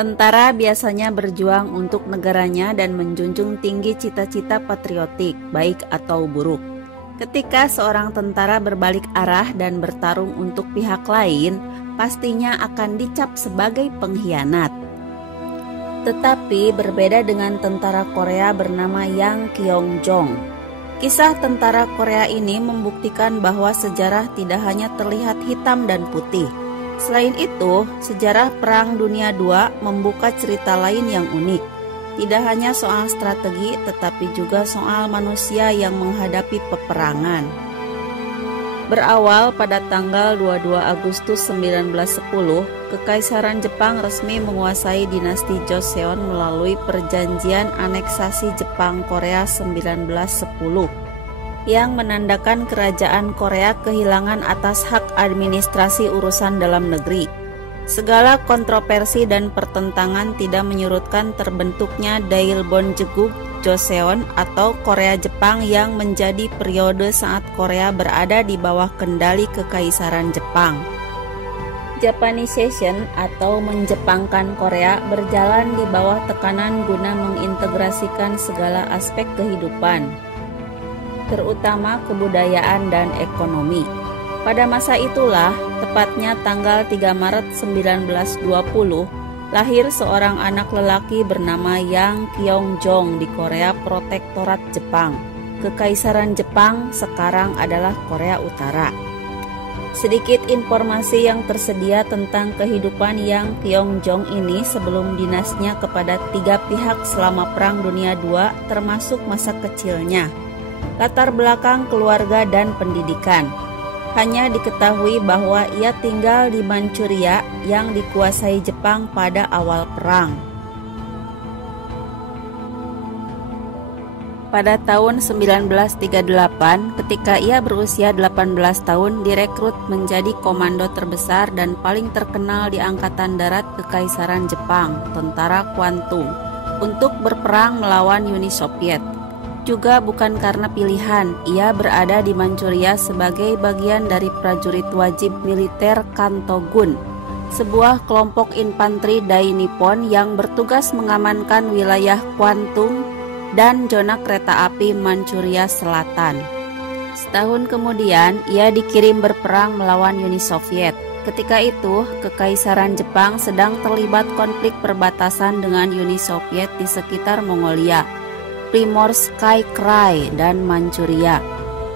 Tentara biasanya berjuang untuk negaranya dan menjunjung tinggi cita-cita patriotik, baik atau buruk. Ketika seorang tentara berbalik arah dan bertarung untuk pihak lain, pastinya akan dicap sebagai pengkhianat. Tetapi berbeda dengan tentara Korea bernama Yang Kyong-jong. Kisah tentara Korea ini membuktikan bahwa sejarah tidak hanya terlihat hitam dan putih. Selain itu, sejarah Perang Dunia II membuka cerita lain yang unik. Tidak hanya soal strategi, tetapi juga soal manusia yang menghadapi peperangan. Berawal pada tanggal 22 Agustus 1910, Kekaisaran Jepang resmi menguasai dinasti Joseon melalui Perjanjian Aneksasi Jepang Korea 1910. Yang menandakan kerajaan Korea kehilangan atas hak administrasi urusan dalam negeri. Segala kontroversi dan pertentangan tidak menyurutkan terbentuknya Dailbon-jeongeuk Joseon atau Korea Jepang yang menjadi periode saat Korea berada di bawah kendali Kekaisaran Jepang. Japanization atau menjepangkan Korea berjalan di bawah tekanan guna mengintegrasikan segala aspek kehidupan, terutama kebudayaan dan ekonomi. Pada masa itulah, tepatnya tanggal 3 Maret 1920, lahir seorang anak lelaki bernama Yang Kyong-jong di Korea Protektorat Jepang. Kekaisaran Jepang sekarang adalah Korea Utara. Sedikit informasi yang tersedia tentang kehidupan Yang Kyong-jong ini sebelum dinasnya kepada 3 pihak selama Perang Dunia II, termasuk masa kecilnya, latar belakang keluarga dan pendidikan. Hanya diketahui bahwa ia tinggal di Manchuria yang dikuasai Jepang pada awal perang. Pada tahun 1938, ketika ia berusia 18 tahun, direkrut menjadi komando terbesar dan paling terkenal di Angkatan Darat Kekaisaran Jepang, Tentara Kwantung, untuk berperang melawan Uni Soviet. Juga bukan karena pilihan, ia berada di Manchuria sebagai bagian dari prajurit wajib militer Kantogun, sebuah kelompok infanteri Dai Nippon yang bertugas mengamankan wilayah Kwantung dan zona kereta api Manchuria Selatan. Setahun kemudian, ia dikirim berperang melawan Uni Soviet. Ketika itu, Kekaisaran Jepang sedang terlibat konflik perbatasan dengan Uni Soviet di sekitar Mongolia, Primorskaya Krai, dan Manchuria.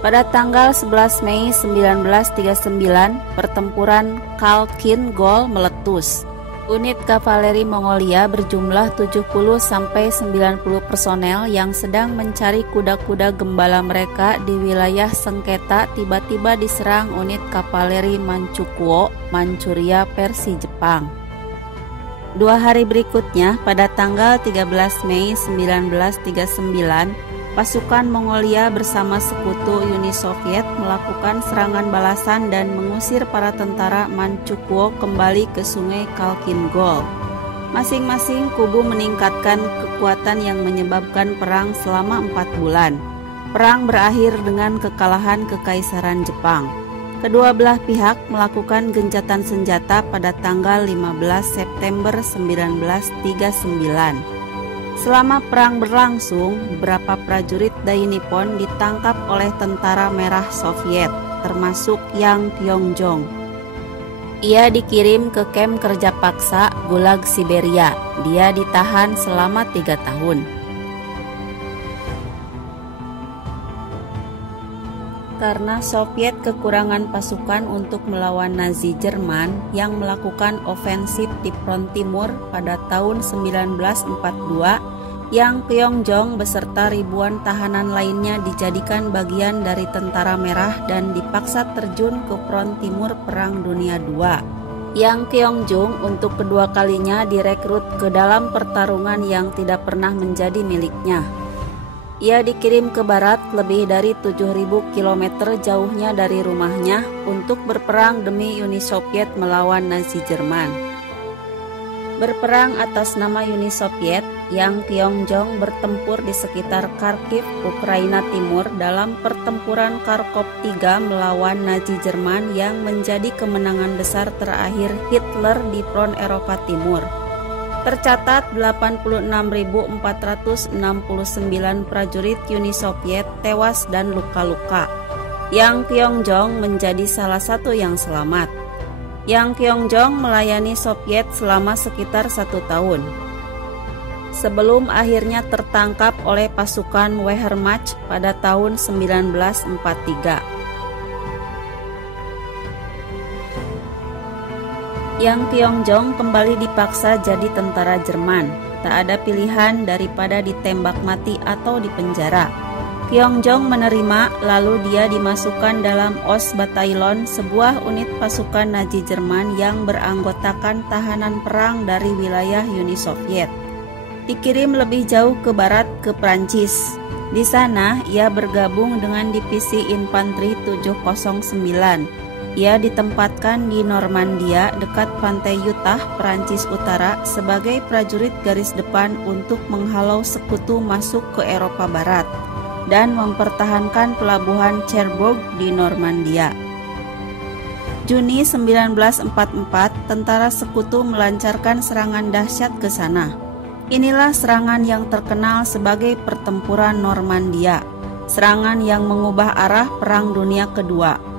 Pada tanggal 11 Mei 1939, pertempuran Khalkhin Gol meletus. Unit kavaleri Mongolia berjumlah 70-90 personel yang sedang mencari kuda-kuda gembala mereka di wilayah sengketa tiba-tiba diserang unit kavaleri Manchukuo, Manchuria versi Jepang. 2 hari berikutnya, pada tanggal 13 Mei 1939, pasukan Mongolia bersama sekutu Uni Soviet melakukan serangan balasan dan mengusir para tentara Manchukuo kembali ke sungai Khalkhin Gol. Masing-masing kubu meningkatkan kekuatan yang menyebabkan perang selama 4 bulan. Perang berakhir dengan kekalahan Kekaisaran Jepang. Kedua belah pihak melakukan gencatan senjata pada tanggal 15 September 1939. Selama perang berlangsung, beberapa prajurit Dai Nippon ditangkap oleh Tentara Merah Soviet, termasuk Yang Kyong-jong. Ia dikirim ke kamp kerja paksa Gulag Siberia. Dia ditahan selama 3 tahun. Karena Soviet kekurangan pasukan untuk melawan Nazi Jerman yang melakukan ofensif di front timur pada tahun 1942, Yang Kyong-jong beserta ribuan tahanan lainnya dijadikan bagian dari Tentara Merah dan dipaksa terjun ke front timur Perang Dunia II. Yang Kyong-jong untuk kedua kalinya direkrut ke dalam pertarungan yang tidak pernah menjadi miliknya. Ia dikirim ke barat lebih dari 7.000 km jauhnya dari rumahnya untuk berperang demi Uni Soviet melawan Nazi Jerman. Berperang atas nama Uni Soviet, Yang Kyong-jong bertempur di sekitar Kharkiv, Ukraina Timur dalam pertempuran Kharkov III melawan Nazi Jerman yang menjadi kemenangan besar terakhir Hitler di front Eropa Timur. Tercatat 86.469 prajurit Uni Soviet tewas dan luka-luka. Yang Kyongjong menjadi salah satu yang selamat. Yang Kyongjong melayani Soviet selama sekitar 1 tahun. Sebelum akhirnya tertangkap oleh pasukan Wehrmacht pada tahun 1943. Yang Kyongjong kembali dipaksa jadi tentara Jerman. Tak ada pilihan daripada ditembak mati atau dipenjara. Kyongjong menerima, lalu dia dimasukkan dalam Ostbataillon, sebuah unit pasukan Nazi Jerman yang beranggotakan tahanan perang dari wilayah Uni Soviet. Dikirim lebih jauh ke barat ke Prancis. Di sana ia bergabung dengan divisi infanteri 709. Ia ditempatkan di Normandia dekat pantai Utah, Prancis Utara sebagai prajurit garis depan untuk menghalau sekutu masuk ke Eropa Barat dan mempertahankan pelabuhan Cherbourg di Normandia. Juni 1944, tentara sekutu melancarkan serangan dahsyat ke sana. Inilah serangan yang terkenal sebagai Pertempuran Normandia, serangan yang mengubah arah Perang Dunia Kedua.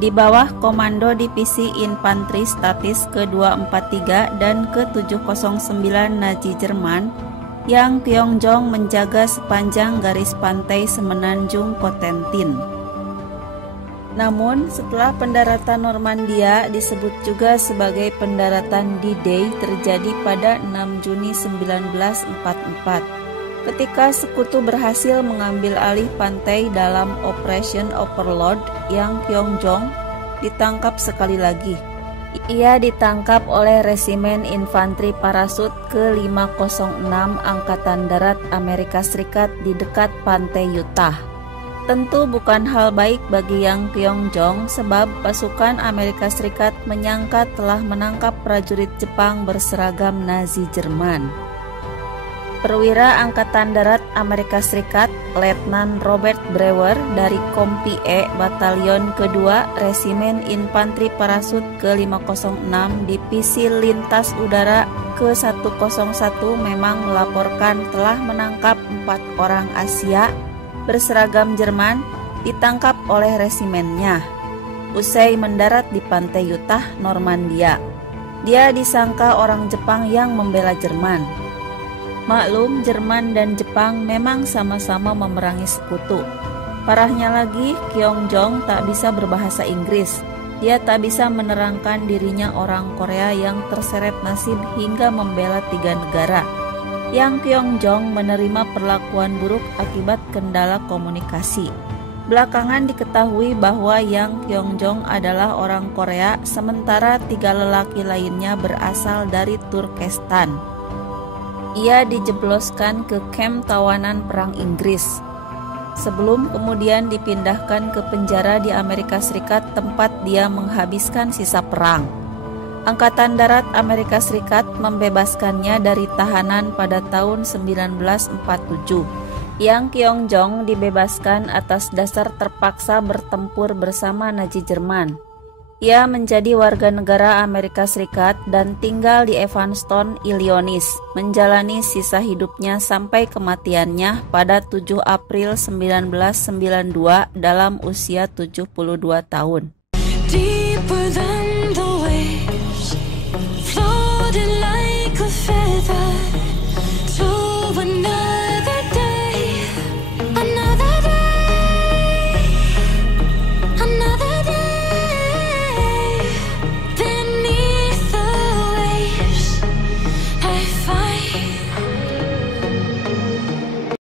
Di bawah komando Divisi Infanteri Statis ke-243 dan ke-709 Nazi Jerman, Yang Kyongjong menjaga sepanjang garis pantai Semenanjung Cotentin. Namun, setelah pendaratan Normandia disebut juga sebagai pendaratan D-Day terjadi pada 6 Juni 1944. Ketika sekutu berhasil mengambil alih pantai dalam Operation Overlord, Yang Kyongjong ditangkap sekali lagi. Ia ditangkap oleh Resimen Infanteri Parasut ke-506 Angkatan Darat Amerika Serikat di dekat pantai Utah. Tentu bukan hal baik bagi Yang Kyongjong sebab pasukan Amerika Serikat menyangka telah menangkap prajurit Jepang berseragam Nazi Jerman. Perwira Angkatan Darat Amerika Serikat, Letnan Robert Brewer dari Kompi E Batalion Kedua Resimen Infanteri Parasut ke-506 Divisi Lintas Udara ke-101 memang melaporkan telah menangkap 4 orang Asia berseragam Jerman ditangkap oleh resimennya. Usai mendarat di pantai Utah, Normandia, dia disangka orang Jepang yang membela Jerman. Maklum, Jerman dan Jepang memang sama-sama memerangi sekutu. Parahnya lagi, Kyongjong tak bisa berbahasa Inggris. Dia tak bisa menerangkan dirinya orang Korea yang terseret nasib hingga membela 3 negara. Yang Kyongjong menerima perlakuan buruk akibat kendala komunikasi. Belakangan diketahui bahwa Yang Kyongjong adalah orang Korea, sementara 3 lelaki lainnya berasal dari Turkestan. Ia dijebloskan ke kamp tawanan perang Inggris, sebelum kemudian dipindahkan ke penjara di Amerika Serikat tempat dia menghabiskan sisa perang. Angkatan Darat Amerika Serikat membebaskannya dari tahanan pada tahun 1947. Yang Kyongjong dibebaskan atas dasar terpaksa bertempur bersama Nazi Jerman. Ia menjadi warga negara Amerika Serikat dan tinggal di Evanston, Illinois, menjalani sisa hidupnya sampai kematiannya pada 7 April 1992 dalam usia 72 tahun.